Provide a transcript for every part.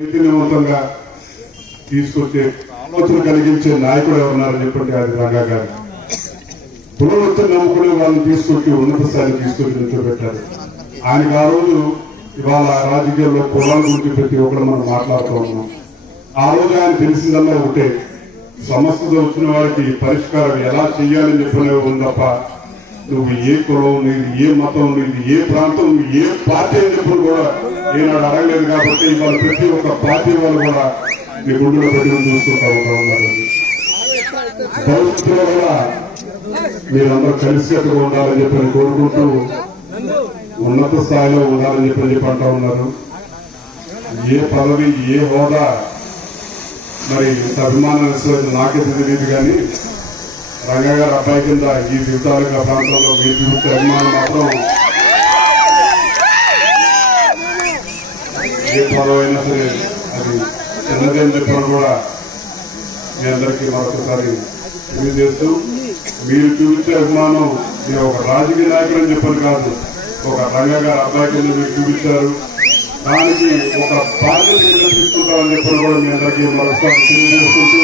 చైతన్యవంతంగా తీసుకొచ్చే ఆలోచన కలిగించే నాయకుడు ఎవరున్నారని చెప్పండి, అది రంగా గారు. పునరుద్ధరణ నమ్ముకునే వాళ్ళని తీసుకొచ్చి ఉన్నత స్థాయికి తీసుకొచ్చి నిల్చోబెట్టారు. ఆయనకు ఆ రోజు ఇవాళ రాజకీయాల్లో కులాల గురించి ప్రతి ఒక్కరు మనం మాట్లాడుతూ ఉన్నాం. ఆ రోజు ఆయన తెలిసిందల్లా ఒకటే, సమస్యలు వచ్చిన వారికి పరిష్కారం ఎలా చెయ్యాలని చెప్పనే ఉంది తప్ప నువ్వు ఏ కులం, నీది ఏ మతం, నీది ఏ ప్రాంతం, నువ్వు ఏ పార్టీ అని చెప్పి కూడా ఏనాడు అడగలేదు. కాబట్టి ఇవాళ ప్రతి ఒక్క పార్టీ వాళ్ళు కూడా మీ గుండెలో పెట్టుకుని చూసుకుంటా ఉన్నారు. భవిష్యత్తులో కూడా మీరందరూ కలిసికట్టుగా ఉండాలని చెప్పి కోరుకుంటూ ఉన్నత స్థాయిలో ఉండాలని చెప్పి అంటా ఉన్నారు. ఏ పదవి, ఏ హోదా, మరి ఇంత అభిమానం నాకే తెలియదు. కానీ రంగా గారు అబ్బాయి కింద ఈ దిగుతాలుగా ప్రాంతంలో మీరు చూసే అభిమానం మాత్రం ఏ పదవి అయినా సరే అది చిన్నది అని చెప్పడం కూడా మీ అందరికీ మరొకసారి తెలియజేస్తూ, మీరు చూపించే అభిమానం మీరు ఒక రాజకీయ నాయకుడు అని చెప్పని కాదు, ఒక రంగా గారు అబ్బాయి కింద మీరు చూపించారు. దానికి ఒక బాధ్యత కింద తీసుకుంటామని చెప్పని కూడా మీ అందరికీ మరొకసారి తెలియజేసుకుంటూ,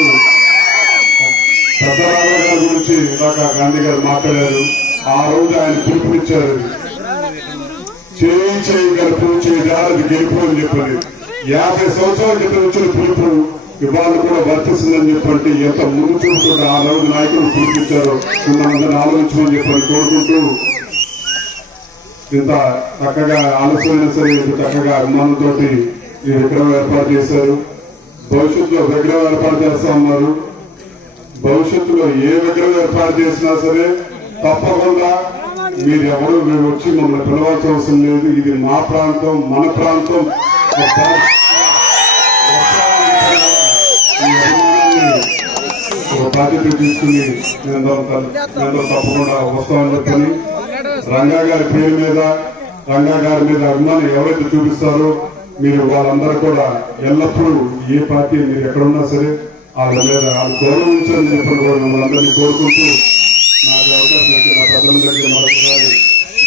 పెద్దరామ గారి గురించి ఇందాక గాంధీ గారు మాట్లాడారు. ఆ రోజు ఆయన పిలుపునిచ్చారు, చేయి గెలుపు చేయాలి గెలుపు అని చెప్పండి. 50 సంవత్సరాల క్రితం వచ్చిన పిలుపు ఇవాళ కూడా వర్తిస్తుందని చెప్పండి. ఎంత ముందు చూసుకుంటే ఆ రోజు నాయకులు పిలిపించారో మిమ్మల్ని ఆలోచించమని చెప్పని కోరుకుంటూ, ఇంత చక్కగా ఆలస్యమైనా సరే ఇంత చక్కగా అభిమానంతో ఈ విగ్రహం ఏర్పాటు చేశారు. భవిష్యత్తులో విగ్రహం ఏర్పాటు చేస్తా ఉన్నారు. భవిష్యత్తులో ఏ విగ్రహం ఏర్పాటు చేసినా సరే తప్పకుండా మీరు ఎవరు మేము వచ్చి మమ్మల్ని పిలవాల్సిన అవసరం లేదు. ఇది మా ప్రాంతం, మన ప్రాంతం. బాధ్యత తీసుకుని మేము తప్పకుండా వస్తామని చెప్పని, రంగా గారి పేరు మీద, రంగా గారి మీద అభిమానం ఎవరైతే చూపిస్తారో మీరు వాళ్ళందరూ కూడా ఎల్లప్పుడూ ఏ పార్టీ మీరు ఎక్కడున్నా సరే వాళ్ళ మీద వాళ్ళు గౌరవించాలని చెప్పిన కూడా మిమ్మల్ని అందరినీ కోరుకుంటూ, నాకు అవకాశం ఇచ్చిన నా ప్రజలందరికీ మరొకసారి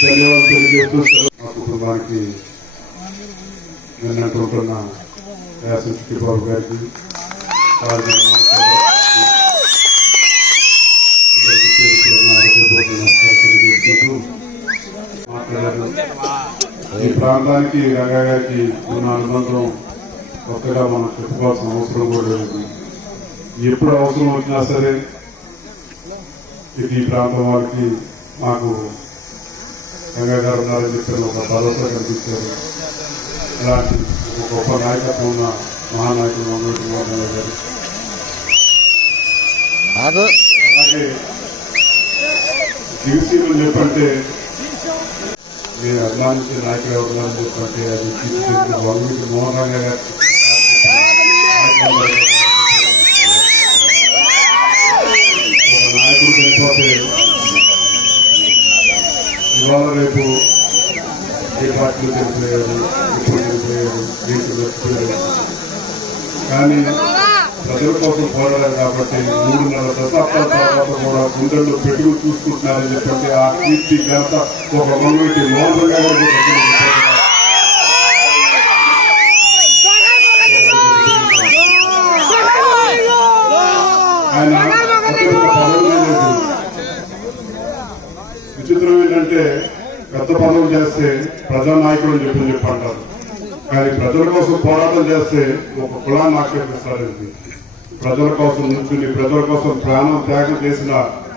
ధన్యవాదాలు తెలియజేస్తూ, మా కుటుంబానికి నిన్నటువంటి యాసం చిట్టిబాబు గారికి మాట్లాడారు. ఈ ప్రాంతానికి రంగా గారికి ఉన్న అనుబంధం కొత్తగా మనం చెప్పుకోవాల్సిన అవసరం కూడా లేదు. ఎప్పుడు అవసరం వచ్చినా సరే ఈ ప్రాంతం వారికి మాకు రంగా గారు ఉన్నారని చెప్పి ఒక భరోసా కల్పించారు. ఇలాంటి ఒక గొప్ప నాయకత్వం ఉన్న మహానాయకుడు మోహన్ గారు. అలాగే దిగుసీమని చెప్పంటే మీరు అభిమానించే నాయకుడు ఎవరున్నారని చెప్పంటే అది వంగుడికి మోహన్ రంగా గారు. ఒక నాయకుడు చనిపోతే ఇవాళ రేపు ఏ పార్టీలు చనిపోయారు, ఇప్పుడు చనిపోయారు, దీంట్లో చనిపోయారు. కానీ ప్రజల కోసం పోరాడారు కాబట్టి 3.5 దశాబ్దాల తర్వాత కూడా గుండెల్లో పెట్టుకుని చూసుకుంటున్నారని చెప్పంటే ఆ కీర్తి ఘనత ఒక మంగళటి మోహన్ రంగా గారికి ఆయన పదవులు లేదు. విచిత్రం ఏంటంటే పెద్ద పదవులు చేస్తే ప్రజానాయకుడు అని చెప్పి అంటారు. కానీ ప్రజల కోసం పోరాటం చేస్తే ఒక కులాన్ని ఆక్షేపిస్తారు. ప్రజల కోసం నుంచుని ప్రజల కోసం ప్రాణం త్యాగం చేసిన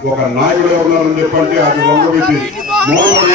ఒక నాయకుడు ఎవరున్నారని చెప్పంటే అది వంగబెట్టి మోహన్